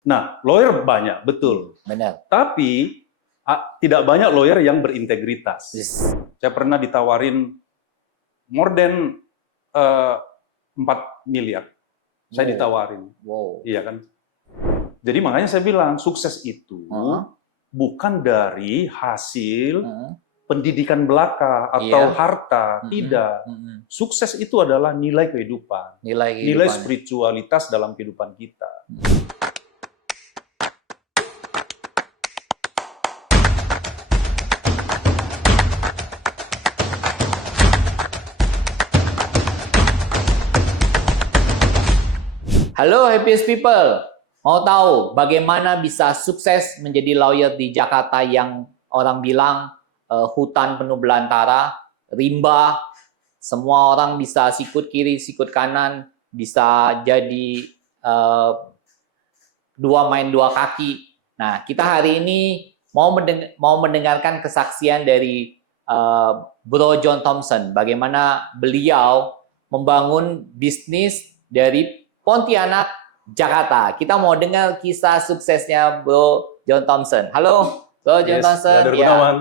Nah, lawyer banyak, betul. Benar. Tapi tidak banyak lawyer yang berintegritas. Yes. Saya pernah ditawarin more than 4 miliar. Saya Wow. ditawarin. Wow. Iya kan? Jadi makanya saya bilang, sukses itu bukan dari hasil pendidikan belaka atau harta, tidak. Sukses itu adalah nilai kehidupan. Nilai spiritualitas dalam kehidupan kita. Halo Happiest People, mau tahu bagaimana bisa sukses menjadi lawyer di Jakarta yang orang bilang hutan penuh belantara, rimba, semua orang bisa sikut kiri, sikut kanan, bisa jadi main dua kaki. Nah, kita hari ini mau mendengarkan kesaksian dari Bro John Thompson, bagaimana beliau membangun bisnis dari Pontianak, Jakarta. Kita mau dengar kisah suksesnya Bro John Thompson. Halo, Bro John Thompson.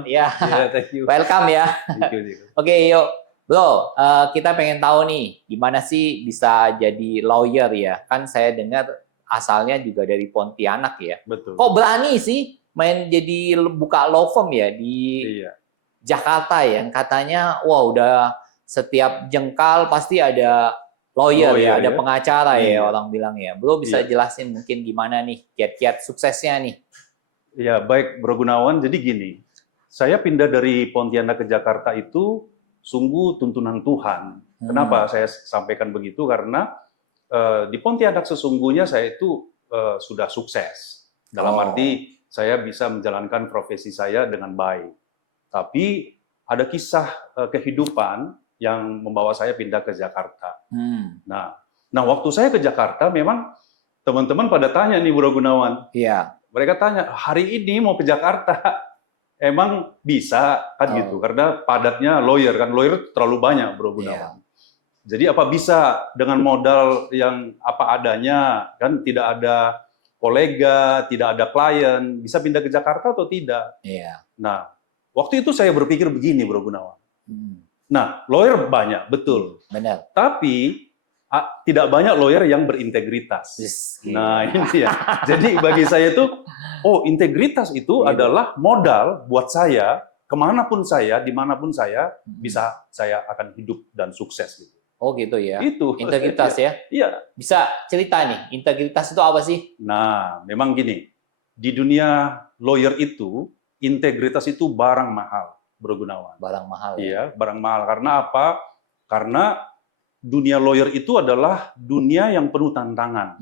Ya, thank you. Welcome ya. Thank you. Oke, yuk. Bro, kita pengen tahu nih, gimana sih bisa jadi lawyer ya? Kan saya dengar asalnya juga dari Pontianak ya. Betul. Kok berani sih main jadi buka law firm ya di Jakarta ya? Katanya, wah udah setiap jengkal pasti ada lawyer ya, ada pengacara ya orang bilang ya. Bro bisa jelasin mungkin gimana nih kiat-kiat suksesnya nih? Ya baik Bro Gunawan, jadi gini, saya pindah dari Pontianak ke Jakarta itu sungguh tuntunan Tuhan. Kenapa saya sampaikan begitu? Karena di Pontianak sesungguhnya saya itu sudah sukses. Dalam arti saya bisa menjalankan profesi saya dengan baik. Tapi ada kisah kehidupan yang membawa saya pindah ke Jakarta. Nah, waktu saya ke Jakarta memang teman-teman pada tanya nih Bro Gunawan. Iya. Mereka tanya, hari ini mau ke Jakarta, emang bisa kan gitu? Karena padatnya lawyer kan, lawyer terlalu banyak Bro Gunawan. Jadi apa bisa dengan modal yang apa adanya, kan tidak ada kolega, tidak ada klien, bisa pindah ke Jakarta atau tidak? Iya. Nah, waktu itu saya berpikir begini Bro Gunawan. Nah, lawyer banyak, betul. Benar. Tapi tidak banyak lawyer yang berintegritas. Nah, ini ya. Jadi bagi saya itu, integritas itu adalah modal buat saya, kemanapun saya, dimanapun saya, bisa saya akan hidup dan sukses. Gitu. Oh gitu ya. Itu. Integritas ya? Iya. Bisa cerita nih, integritas itu apa sih? Nah, memang gini, di dunia lawyer itu, integritas itu barang mahal. Bro Gunawan. Barang mahal. Iya, barang mahal. Karena apa? Karena dunia lawyer itu adalah dunia yang penuh tantangan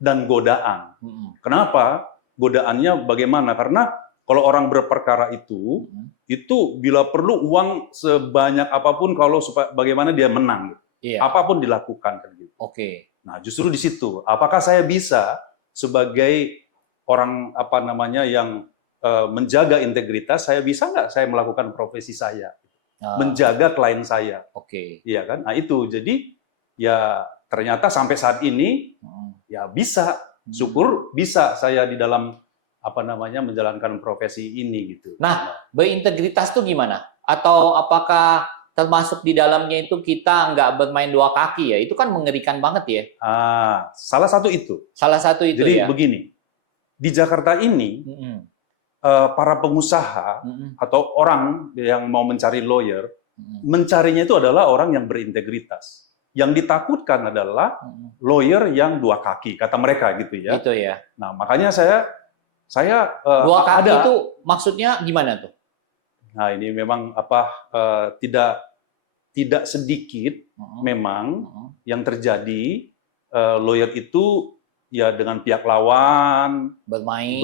dan godaan. Kenapa? Godaannya bagaimana? Karena kalau orang berperkara itu bila perlu uang sebanyak apapun kalau bagaimana dia menang. Apapun dilakukan kan gitu. Nah, justru di situ. Apakah saya bisa sebagai orang yang menjaga integritas, saya bisa nggak saya melakukan profesi saya, menjaga klien saya, iya kan? Nah itu, jadi ya ternyata sampai saat ini ya bisa, syukur bisa saya di dalam menjalankan profesi ini gitu. Nah, berintegritas itu gimana? Atau apakah termasuk di dalamnya itu kita nggak bermain dua kaki ya? Itu kan mengerikan banget ya. Salah satu itu. Salah satu itu. Jadi ya? begini, di Jakarta ini. Para pengusaha atau orang yang mau mencari lawyer, mencarinya itu adalah orang yang berintegritas. Yang ditakutkan adalah lawyer yang dua kaki, kata mereka gitu ya. Itu ya. Nah, makanya saya dua kaki itu maksudnya gimana tuh? Nah, ini memang tidak sedikit memang yang terjadi lawyer itu ya dengan pihak lawan bermain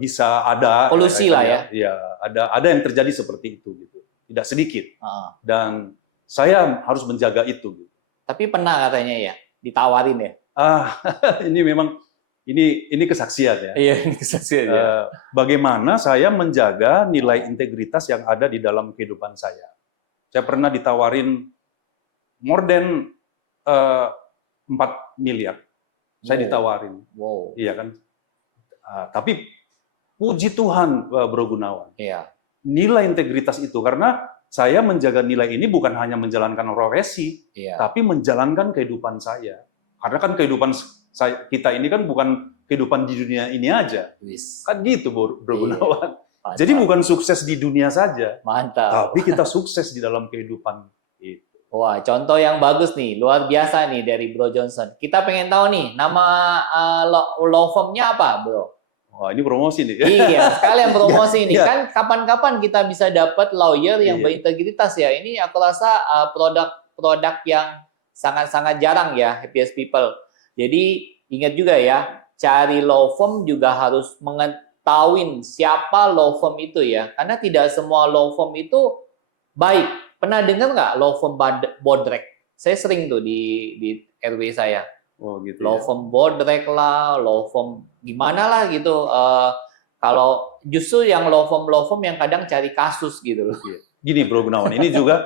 bisa ada kolusi lah ya. Ya, ada yang terjadi seperti itu gitu. Tidak sedikit. Dan saya harus menjaga itu gitu. Tapi pernah katanya ya ditawarin ya. Ini memang ini kesaksian ya. Iya, ini kesaksian ya. Bagaimana saya menjaga nilai integritas yang ada di dalam kehidupan saya. Saya pernah ditawarin more than 4 miliar. Saya ditawarin, iya kan. Tapi puji Tuhan, Bro Gunawan, Iya. nilai integritas itu karena saya menjaga nilai ini bukan hanya menjalankan profesi, Iya. tapi menjalankan kehidupan saya. Karena kan kehidupan kita ini kan bukan kehidupan di dunia ini aja. Wis. Kan gitu, Bro Iya. Gunawan. Mantap. Jadi bukan sukses di dunia saja, Mantap. tapi kita sukses di dalam kehidupan itu. Wah, contoh yang bagus nih, luar biasa nih dari Bro Johnson. Kita pengen tahu nih, nama law firm-nya apa, Bro? Wah, ini promosi nih. Iya, sekalian promosi nih. Iya. Kan kapan-kapan kita bisa dapat lawyer yang Iya. berintegritas ya. Ini aku rasa produk yang sangat-sangat jarang ya, Happiest People. Jadi ingat juga ya, cari law firm juga harus mengetahui siapa law firm itu ya. Karena tidak semua law firm itu baik. Pernah dengar nggak law firm Bodrek? Saya sering tuh di RW saya. Oh, gitu. Law firm Bodrek lah, law firm gimana lah gitu. Kalau justru yang law firm yang kadang cari kasus gitu loh. Gini, Bro Gunawan, ini juga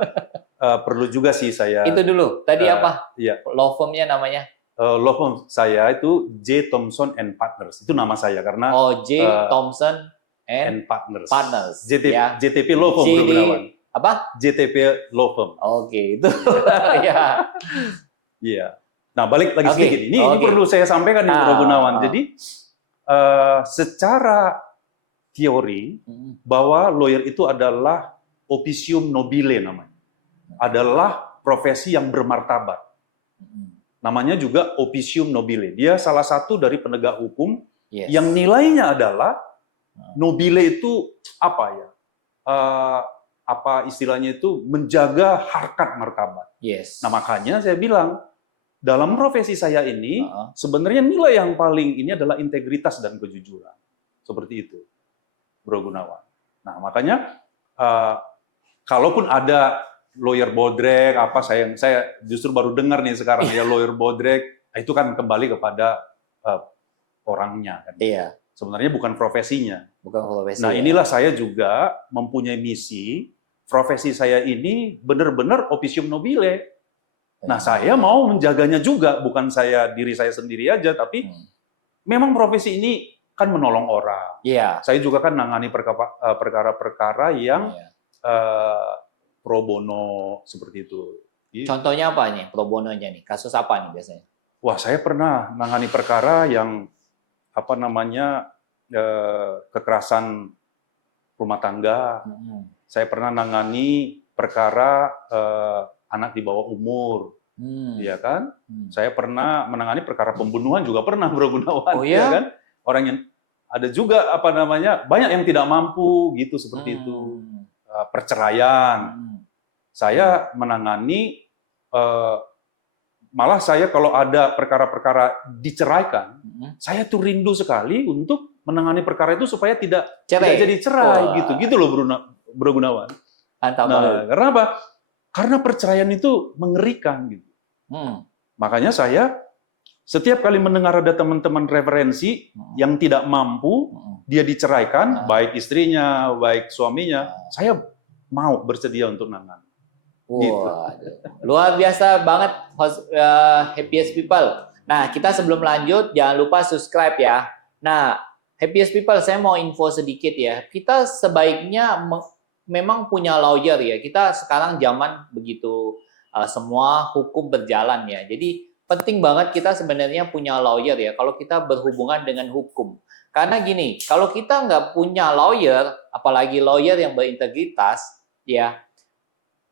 perlu juga sih saya. Itu dulu. Tadi apa? Iya. Law firm-nya namanya? Law firm saya itu J. Thompson and Partners. Itu nama saya karena J. Thompson and Partners. Ya. JTP Law Firm, Bro Gunawan. Apa? JTP Law Firm. Oke, itu. Ya. Iya. Nah, balik lagi Oke. sedikit. Ini perlu saya sampaikan nih, Bro Gunawan. Jadi secara teori bahwa lawyer itu adalah officium nobile namanya. Adalah profesi yang bermartabat. Namanya juga officium nobile. Dia salah satu dari penegak hukum yang nilainya adalah nobile itu apa ya? Apa istilahnya itu menjaga harkat martabat. Yes. Nah, makanya saya bilang dalam profesi saya ini sebenarnya nilai yang paling ini adalah integritas dan kejujuran. Seperti itu, Bro Gunawan. Nah, makanya kalaupun ada lawyer bodrek apa saya justru baru dengar nih sekarang ya lawyer bodrek, itu kan kembali kepada orangnya kan. Iya. Sebenarnya bukan profesinya. Bukan profesi. Nah, inilah saya juga mempunyai misi, profesi saya ini benar-benar officium nobile. Nah, saya mau menjaganya juga, bukan diri saya sendiri aja, tapi memang profesi ini kan menolong orang. Iya. Saya juga kan nangani perkara-perkara yang pro bono seperti itu. Contohnya apa nih pro bononya nih? Kasus apa nih biasanya? Wah, saya pernah nangani perkara yang apa namanya kekerasan rumah tangga. Saya pernah nangani perkara anak di bawah umur, ya kan? Saya pernah menangani perkara pembunuhan juga pernah, Bro Gunawan, oh, ya? Kan? Orang yang ada juga apa namanya banyak yang tidak mampu gitu seperti itu, perceraian. Saya menangani malah saya kalau ada perkara-perkara diceraikan, saya tuh rindu sekali untuk menangani perkara itu supaya tidak jadi cerai gitu loh Bro Gunawan. Nah, karena apa? Karena perceraian itu mengerikan gitu. Makanya saya setiap kali mendengar ada teman-teman referensi yang tidak mampu, dia diceraikan, baik istrinya, baik suaminya, saya mau bersedia untuk nangani. Gitu. Luar biasa banget Happiest People. Nah, kita sebelum lanjut jangan lupa subscribe ya. Nah, Happiest People, saya mau info sedikit ya. Kita sebaiknya memang punya lawyer ya. Kita sekarang zaman begitu semua hukum berjalan ya. Jadi penting banget kita sebenarnya punya lawyer ya. Kalau kita berhubungan dengan hukum. Karena gini, kalau kita nggak punya lawyer, apalagi lawyer yang berintegritas, ya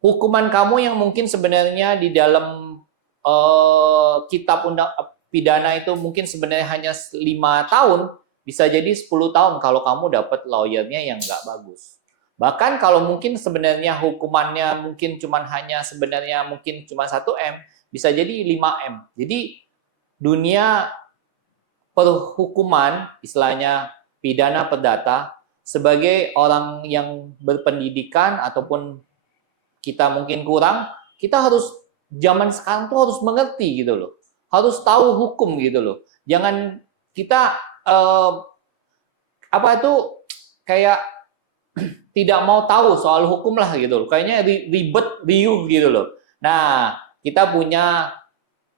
hukuman kamu yang mungkin sebenarnya di dalam kitab undang pidana itu mungkin sebenarnya hanya 5 tahun, bisa jadi 10 tahun kalau kamu dapat lawyernya yang nggak bagus. Bahkan kalau mungkin sebenarnya hukumannya mungkin sebenarnya cuma 1M, bisa jadi 5M. Jadi dunia perhukuman, istilahnya pidana perdata, sebagai orang yang berpendidikan ataupun kita mungkin kurang, kita harus zaman sekarang tuh harus mengerti gitu loh. Harus tahu hukum gitu loh. Jangan kita kayak tidak mau tahu soal hukum lah gitu loh. Kayaknya ribet, riuh gitu loh. Nah, kita punya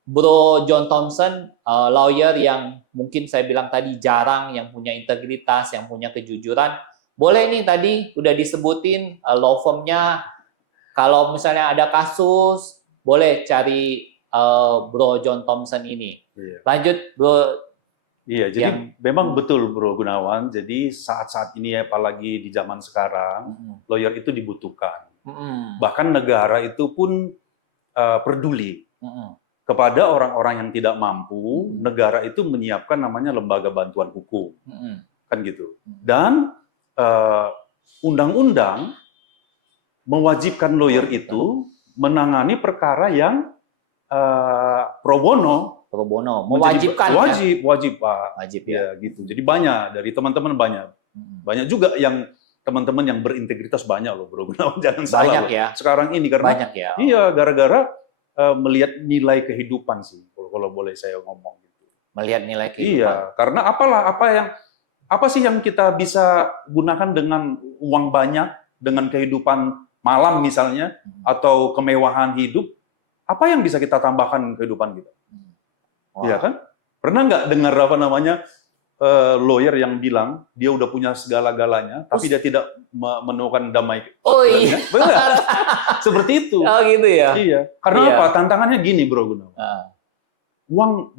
Bro John Thompson, lawyer yang mungkin saya bilang tadi jarang, yang punya integritas, yang punya kejujuran. Boleh nih tadi udah disebutin law firm-nya. Kalau misalnya ada kasus, boleh cari Bro John Thompson ini. Iya. Lanjut, Bro. Iya, jadi memang betul Bro Gunawan. Jadi saat-saat ini apalagi di zaman sekarang, lawyer itu dibutuhkan. Bahkan negara itu pun peduli. Kepada orang-orang yang tidak mampu, negara itu menyiapkan namanya lembaga bantuan hukum, kan gitu. Dan undang-undang mewajibkan lawyer itu menangani perkara yang pro bono. Pro bono, mewajibkan. Wajib Pak. Wajib ya gitu. Jadi banyak dari teman-teman banyak juga yang teman-teman yang berintegritas banyak loh Bro Gunawan, jangan salah Banyak loh. ya. Sekarang ini karena Banyak ya. iya gara-gara melihat nilai kehidupan sih, kalau boleh saya ngomong gitu. Melihat nilai kehidupan. Iya, karena apa sih yang kita bisa gunakan dengan uang banyak, dengan kehidupan malam misalnya, atau kemewahan hidup, apa yang bisa kita tambahkan kehidupan kita? Iya kan? Pernah nggak dengar lawyer yang bilang dia udah punya segala-galanya, tapi dia tidak menemukan damai. Oh iya. Benar. Seperti itu. Oh gitu ya. Iya. Karena apa? Tantangannya gini, Bro Gunawan. Uang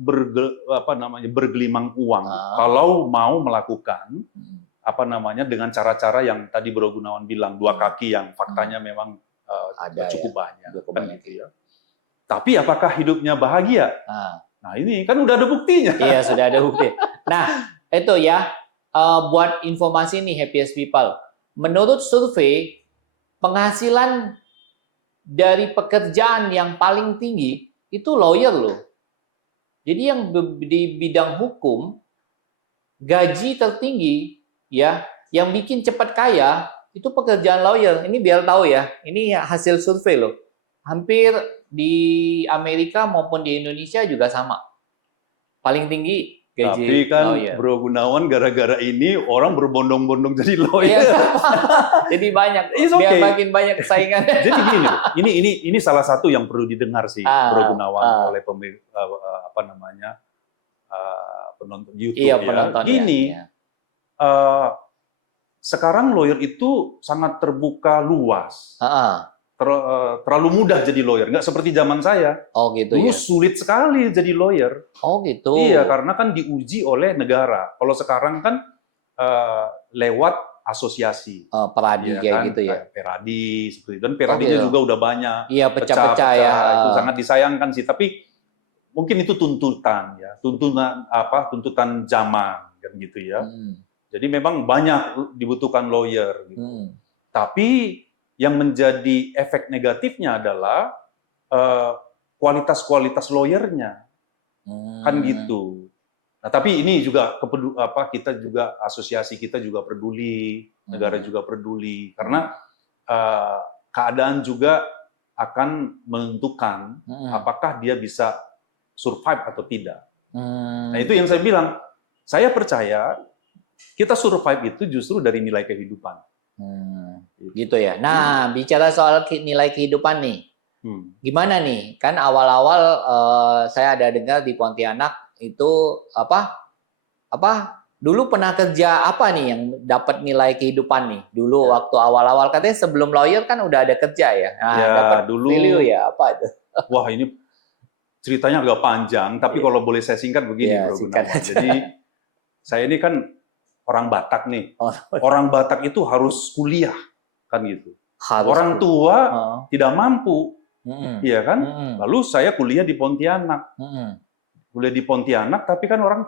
bergelimang uang. Kalau mau melakukan dengan cara-cara yang tadi Bro Gunawan bilang, dua kaki yang faktanya memang cukup banyak. Kan gitu ya. Tapi apakah hidupnya bahagia? Nah ini kan udah ada buktinya. Iya, sudah ada bukti. Nah, itu ya, buat informasi nih Happiest People. Menurut survei, penghasilan dari pekerjaan yang paling tinggi itu lawyer loh. Jadi yang di bidang hukum, gaji tertinggi, ya, yang bikin cepat kaya, itu pekerjaan lawyer. Ini biar tahu ya, ini hasil survei loh. Hampir di Amerika maupun di Indonesia juga sama. Paling tinggi gaji tapi kan lawyer. Bro Gunawan gara-gara ini orang berbondong-bondong jadi lawyer. Iya, jadi banyak. Biar makin banyak saingannya. Jadi gini, ini salah satu yang perlu didengar sih Bro Gunawan oleh penonton YouTube iya, ya. Penonton, gini, ya. Sekarang lawyer itu sangat terbuka luas. Terlalu mudah jadi lawyer, nggak seperti zaman saya. Oh gitu. Dulu ya. sulit sekali jadi lawyer. Oh gitu. Iya, karena kan diuji oleh negara. Kalau sekarang kan lewat asosiasi. Peradi ya, kan? gitu ya. Peradi seperti itu. Dan peradinya juga udah banyak. Iya, pecah-pecah ya. Itu sangat disayangkan sih. Tapi mungkin itu tuntutan ya, tuntutan zaman kan gitu ya. Jadi memang banyak dibutuhkan lawyer. Gitu. Tapi yang menjadi efek negatifnya adalah kualitas lawyernya, kan gitu. Nah, tapi ini juga kita juga asosiasi kita juga peduli, negara juga peduli, karena keadaan juga akan menentukan apakah dia bisa survive atau tidak. Nah itu yang saya bilang, saya percaya kita survive itu justru dari nilai kehidupan. Gitu ya. Nah, bicara soal nilai kehidupan nih, gimana nih? Kan awal-awal saya ada dengar di Pontianak itu dulu pernah kerja apa nih yang dapat nilai kehidupan nih? Dulu waktu awal-awal katanya sebelum lawyer kan udah ada kerja ya. Nah, dapat dulu value ya apa itu? Wah ini ceritanya agak panjang, tapi kalau boleh saya singkat begini, Bro Gunawan. Jadi saya ini kan orang Batak nih. Orang Batak itu harus kuliah, kan gitu. Orang tua tidak mampu, iya kan? Lalu saya kuliah di Pontianak. Kuliah di Pontianak, tapi kan orang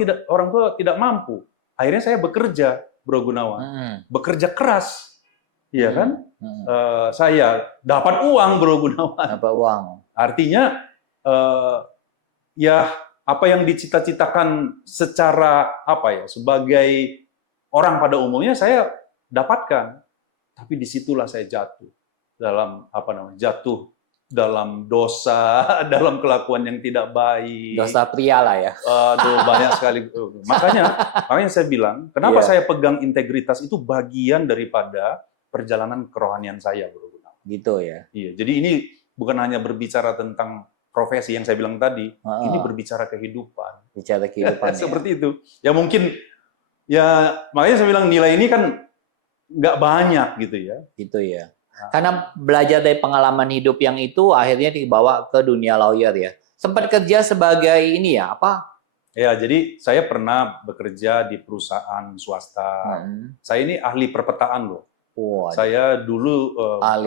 tua tidak mampu. Akhirnya saya bekerja, Bro Gunawan. Bekerja keras, iya kan? Saya dapat uang, Bro Gunawan. Dapat uang. Artinya, ya apa yang dicita-citakan secara sebagai orang pada umumnya saya dapatkan, tapi disitulah saya jatuh dalam dosa, dalam kelakuan yang tidak baik. Dosa pria lah ya. Aduh, banyak sekali. Makanya saya bilang, kenapa saya pegang integritas itu bagian daripada perjalanan kerohanian saya, Bro. Gitu ya. Iya, jadi ini bukan hanya berbicara tentang profesi yang saya bilang tadi, ini berbicara kehidupan. Bicara kehidupan. Seperti itu. Ya mungkin, ya makanya saya bilang nilai ini kan nggak banyak gitu ya. Gitu ya. Karena belajar dari pengalaman hidup yang itu akhirnya dibawa ke dunia lawyer ya. Sempat kerja sebagai ini ya, apa? Ya, jadi saya pernah bekerja di perusahaan swasta. Saya ini ahli perpetaan loh. Saya dulu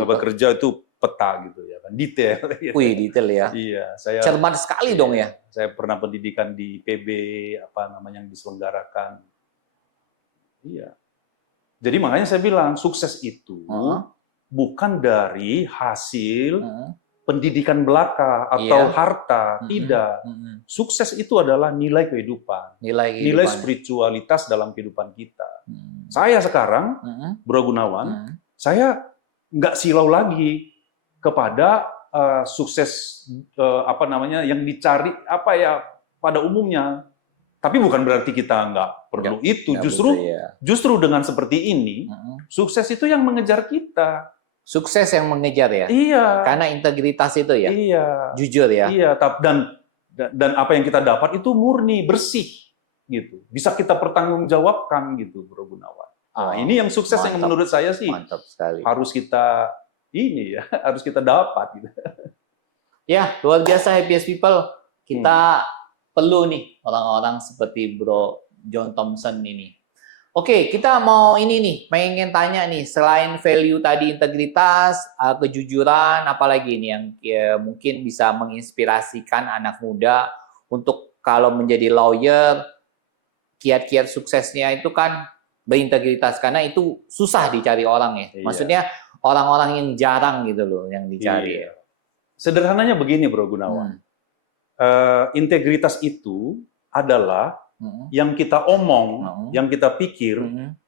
bekerja itu peta gitu ya kan, detail. Wih, detail ya. Iya, saya cermat sekali dong ya. Saya pernah pendidikan di PB apa namanya yang diselenggarakan. Iya. Jadi makanya saya bilang sukses itu bukan dari hasil pendidikan belaka atau harta, tidak. Sukses itu adalah nilai kehidupan. Nilai spiritualitas dalam kehidupan kita. Saya sekarang, Bro Gunawan, saya nggak silau lagi kepada sukses apa namanya yang dicari apa ya pada umumnya. Tapi bukan berarti kita nggak perlu itu. Justru dengan seperti ini, sukses itu yang mengejar kita. Sukses yang mengejar ya. Iya. Karena integritas itu ya. Iya. Jujur ya. Iya. Dan apa yang kita dapat itu murni, bersih, gitu. Bisa kita pertanggungjawabkan gitu, Bro Gunawan. Nah, ini yang sukses yang menurut saya sih. Mantap sekali. Harus kita ini ya, harus kita dapat gitu. Ya, luar biasa Happiest People. Kita perlu nih orang-orang seperti Bro John Thompson ini. Oke, kita mau ini nih, pengen tanya nih, selain value tadi integritas, kejujuran, apalagi nih yang mungkin bisa menginspirasikan anak muda untuk kalau menjadi lawyer, kiat-kiat suksesnya itu kan berintegritas, karena itu susah dicari orang ya. Iya. Maksudnya orang-orang yang jarang gitu loh yang dicari. Iya. Sederhananya begini, Bro Gunawan. Integritas itu adalah yang kita omong, yang kita pikir,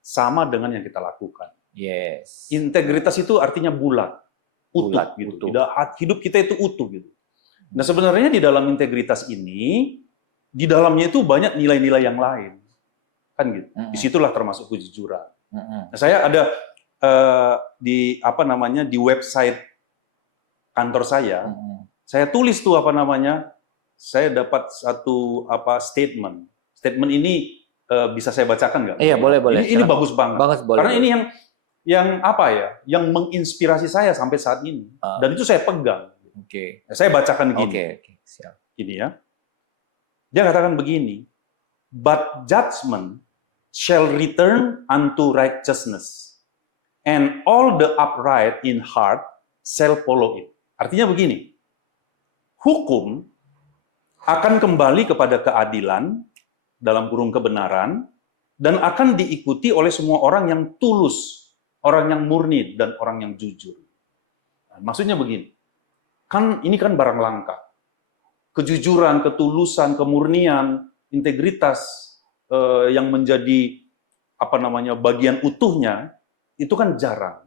sama dengan yang kita lakukan. Yes. Integritas itu artinya bulat, utuh, gitu. Hidup kita itu utuh gitu. Nah sebenarnya di dalam integritas ini, di dalamnya itu banyak nilai-nilai yang lain, kan gitu. Disitulah termasuk kejujuran. Nah, saya ada di apa namanya di website kantor saya tulis tuh apa namanya. Saya dapat satu statement. Statement ini bisa saya bacakan nggak? Iya, boleh. Ini bagus banget. Boleh. Karena ini yang apa ya? Yang menginspirasi saya sampai saat ini. Dan itu saya pegang. Oke. Saya bacakan gini. Oke. Siap. Gini ya. Dia katakan begini. But judgment shall return unto righteousness, and all the upright in heart shall follow it. Artinya begini. Hukum akan kembali kepada keadilan, dalam kurung kebenaran, dan akan diikuti oleh semua orang yang tulus, orang yang murni, dan orang yang jujur. Nah, maksudnya begini, ini kan barang langka. Kejujuran, ketulusan, kemurnian, integritas yang menjadi apa namanya bagian utuhnya, itu kan jarang.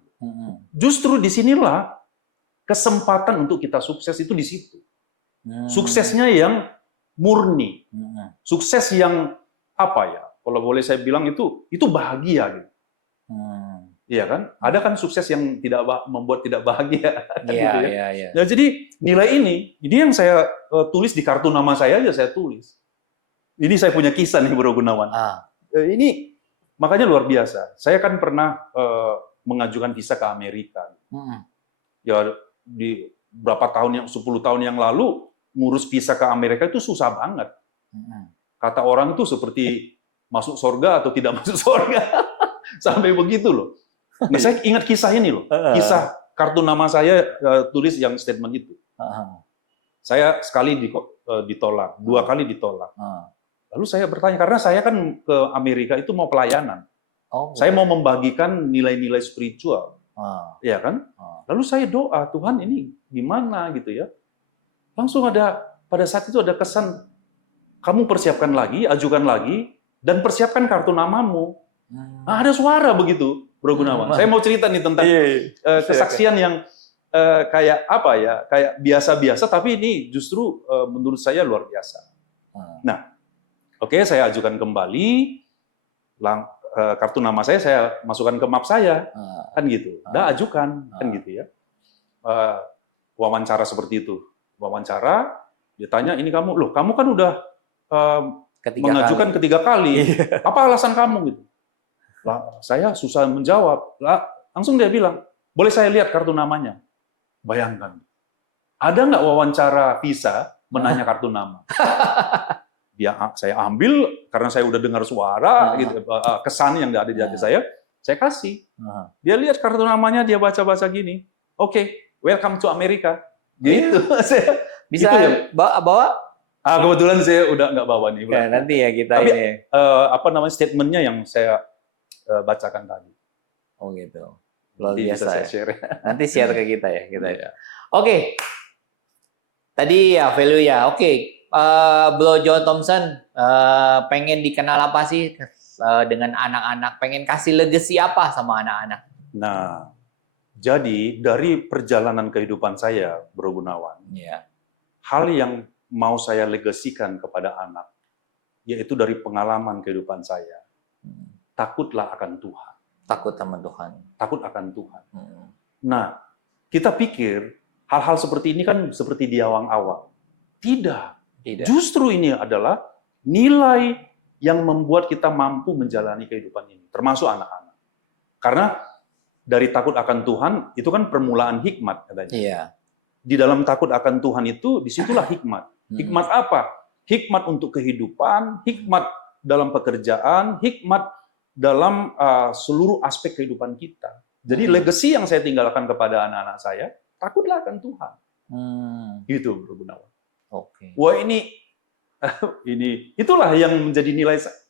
Justru disinilah kesempatan untuk kita sukses itu di situ. Suksesnya yang murni, sukses yang apa ya? Kalau boleh saya bilang itu bahagia, gitu. Iya kan? Ada kan sukses yang membuat tidak bahagia. Iya, gitu ya. iya. Nah, jadi nilai ini yang saya tulis di kartu nama saya aja saya tulis. Ini saya punya kisah nih, Bro Gunawan. Ini makanya luar biasa. Saya kan pernah mengajukan visa ke Amerika. Ya di berapa tahun 10 tahun yang lalu ngurus visa ke Amerika itu susah banget. Kata orang itu seperti masuk surga atau tidak masuk surga. Sampai begitu loh. Nah, saya ingat kisah ini loh. Kisah kartu nama saya tulis yang statement itu. Saya sekali ditolak, 2 kali ditolak. Lalu saya bertanya, karena saya kan ke Amerika itu mau pelayanan. Saya mau membagikan nilai-nilai spiritual. Ya kan? Lalu saya doa, Tuhan ini gimana gitu ya. Langsung pada saat itu ada kesan, kamu persiapkan lagi, ajukan lagi, dan persiapkan kartu namamu. Nah, ada suara begitu, Bro Gunawan. Saya mau cerita nih tentang kesaksian yang kayak apa ya, kayak biasa-biasa, tapi ini justru menurut saya luar biasa. Nah, oke, saya ajukan kembali, kartu nama saya masukkan ke map saya, kan gitu. Ajukan, kan gitu ya. Wawancara seperti itu. Wawancara, Dia tanya, ini kamu, loh kamu kan udah Ketiga mengajukan kali. ketiga kali. Iya. Apa alasan kamu gitu? Lah, saya susah menjawab. Lah, langsung dia bilang, boleh saya lihat kartu namanya? Bayangkan, ada nggak wawancara visa menanya kartu nama? Saya ambil karena saya udah dengar suara, gitu, kesan yang ada di hati saya kasih. Dia lihat kartu namanya, dia baca-baca gini. Oke, welcome to America. Gitu. Bisa gitu ya. bawa? Kebetulan saya udah nggak bawa nih. Ya, nanti ya kita Tapi, ini. statementnya yang saya bacakan tadi. Oh gitu. Luar Nanti bisa biasa saya ya. share. Nanti share ke kita ya. Iya. Oke. Tadi ya value ya. Oke. Bro John Thompson pengen dikenal apa sih dengan anak-anak? Pengen kasih legacy apa sama anak-anak? Nah, jadi dari perjalanan kehidupan saya, Bro Gunawan, hal yang mau saya legasikan kepada anak, yaitu dari pengalaman kehidupan saya, takutlah akan Tuhan. Takut sama Tuhan. Takut akan Tuhan. Nah, kita pikir hal-hal seperti ini kan seperti di awang-awang. Tidak. Justru ini adalah nilai yang membuat kita mampu menjalani kehidupan ini, termasuk anak-anak. Karena dari takut akan Tuhan, itu kan permulaan hikmat katanya. Iya. Di dalam takut akan Tuhan itu, disitulah hikmat. Hikmat apa? Hikmat untuk kehidupan, hikmat dalam pekerjaan, hikmat dalam seluruh aspek kehidupan kita. Jadi legacy yang saya tinggalkan kepada anak-anak saya, takutlah akan Tuhan. Gitu, Bro Gunawan. Oke. Wah, ini itulah yang menjadi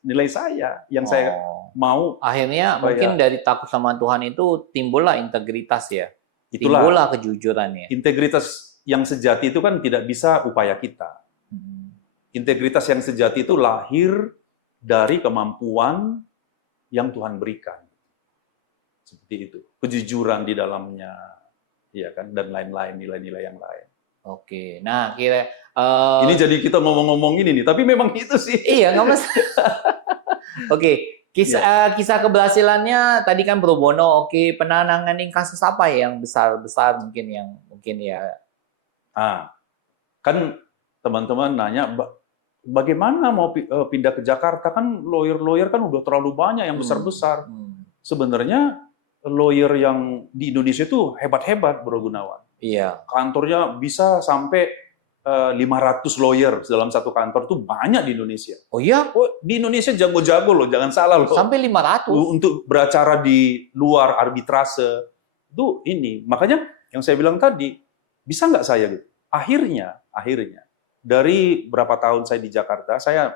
nilai saya yang saya mau. Akhirnya mungkin dari takut sama Tuhan itu timbullah integritas ya. Itulah timbullah kejujurannya. Integritas yang sejati itu kan tidak bisa upaya kita. Integritas yang sejati itu lahir dari kemampuan yang Tuhan berikan. Seperti itu. Kejujuran di dalamnya, ya kan, dan lain-lain, nilai-nilai yang lain. Oke. Nah, kira ini jadi kita ngomong-ngomong ini nih, tapi memang itu sih. Iya, nggak masalah. Oke. Kisah keberhasilannya tadi kan pro bono, oke. Penanganan kasus apa yang besar-besar mungkin ya. Kan teman-teman nanya bagaimana mau pindah ke Jakarta, kan lawyer kan udah terlalu banyak yang besar-besar. Sebenarnya lawyer yang di Indonesia itu hebat-hebat, Bro Gunawan. Iya. Kantornya bisa sampai 500 lawyer dalam satu kantor, itu banyak di Indonesia. Oh iya? Di Indonesia jago-jago loh, jangan salah loh. Sampai 500? Untuk beracara di luar arbitrase. Itu ini. Makanya yang saya bilang tadi, bisa nggak saya gitu? Akhirnya, dari berapa tahun saya di Jakarta, saya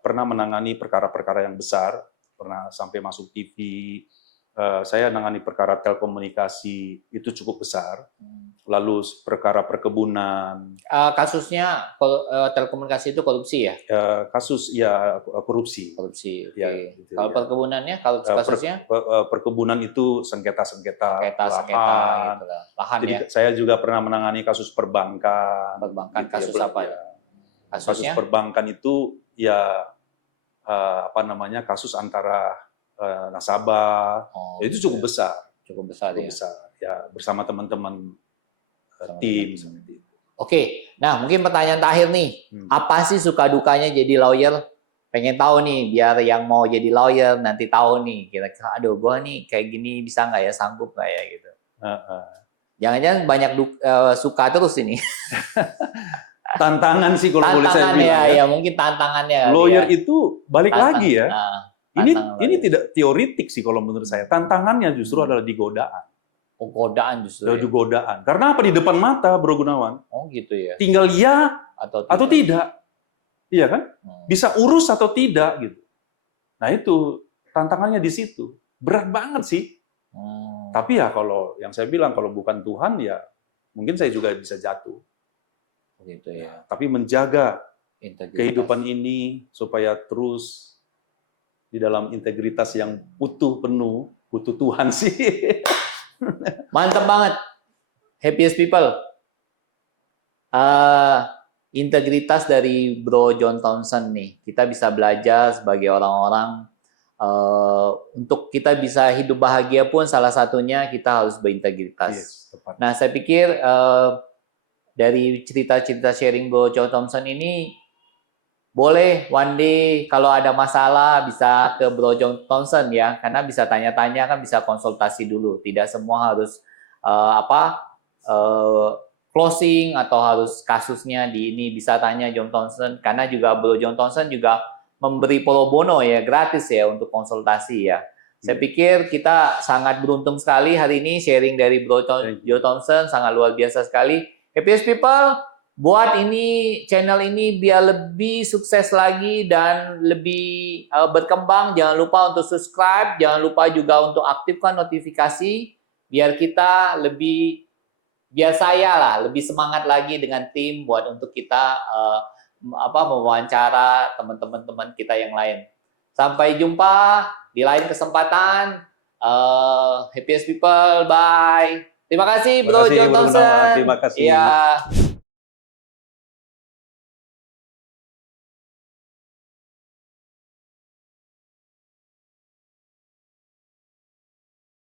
pernah menangani perkara-perkara yang besar, pernah sampai masuk TV, saya menangani perkara telekomunikasi, itu cukup besar. Lalu perkara perkebunan. Kasusnya telekomunikasi itu korupsi ya? Kasus ya korupsi. Korupsi. Ya, okay. gitu, Kalau perkebunannya, kalau kasusnya? Perkebunan itu sengketa-sengketa lahan. Gitu. Lahan. Jadi ya? saya juga pernah menangani kasus perbankan. Perbankan gitu, kasus apa ya? Kasus perbankan itu ya kasus antara nasabah. Itu cukup besar. Cukup besar. Ya, bersama teman-teman tim seperti itu. Oke, nah mungkin pertanyaan terakhir nih, apa sih suka dukanya jadi lawyer? Pengen tahu nih, biar yang mau jadi lawyer nanti tahu nih, kira-kira, aduh gua nih kayak gini bisa nggak ya, sanggup nggak ya gitu. Jangan-jangan banyak suka terus ini. Tantangan sih kalau boleh saya bilang. Ya, mungkin tantangannya. Lawyer itu balik lagi ya. Ini tidak teoritik sih kalau menurut saya. Tantangannya justru adalah di godaan. Oh, godaan justru. Di godaan. Karena apa? Di depan mata, Bro Gunawan. Oh, gitu ya. Tinggal ya atau tidak. Iya kan? Bisa urus atau tidak gitu. Nah, itu tantangannya di situ. Berat banget sih. Tapi ya kalau yang saya bilang, kalau bukan Tuhan ya mungkin saya juga bisa jatuh. Gitu ya. Tapi menjaga kehidupan ini supaya terus di dalam integritas yang utuh, penuh, butuh Tuhan sih. Mantap banget. Happiest people. Integritas dari Bro John Thompson nih. Kita bisa belajar sebagai orang-orang untuk kita bisa hidup bahagia pun salah satunya kita harus berintegritas. Yes, tepat. Nah, saya pikir dari cerita-cerita sharing Bro John Thompson ini, boleh one day kalau ada masalah bisa ke Bro John Thompson ya, karena bisa tanya-tanya kan, bisa konsultasi dulu. Tidak semua harus closing atau harus kasusnya di ini, bisa tanya John Thompson, karena juga Bro John Thompson juga memberi pro bono ya, gratis ya untuk konsultasi ya. Saya pikir kita sangat beruntung sekali hari ini sharing dari Bro John Thompson, sangat luar biasa sekali. Happiest People, buat ini channel ini biar lebih sukses lagi dan lebih berkembang. Jangan lupa untuk subscribe, jangan lupa juga untuk aktifkan notifikasi biar kita lebih, biar saya lah lebih semangat lagi dengan tim buat untuk kita mewawancara teman-teman kita yang lain. Sampai jumpa di lain kesempatan. Happiest People, bye. Terima kasih Bro John Thompson. Terima kasih. Ya.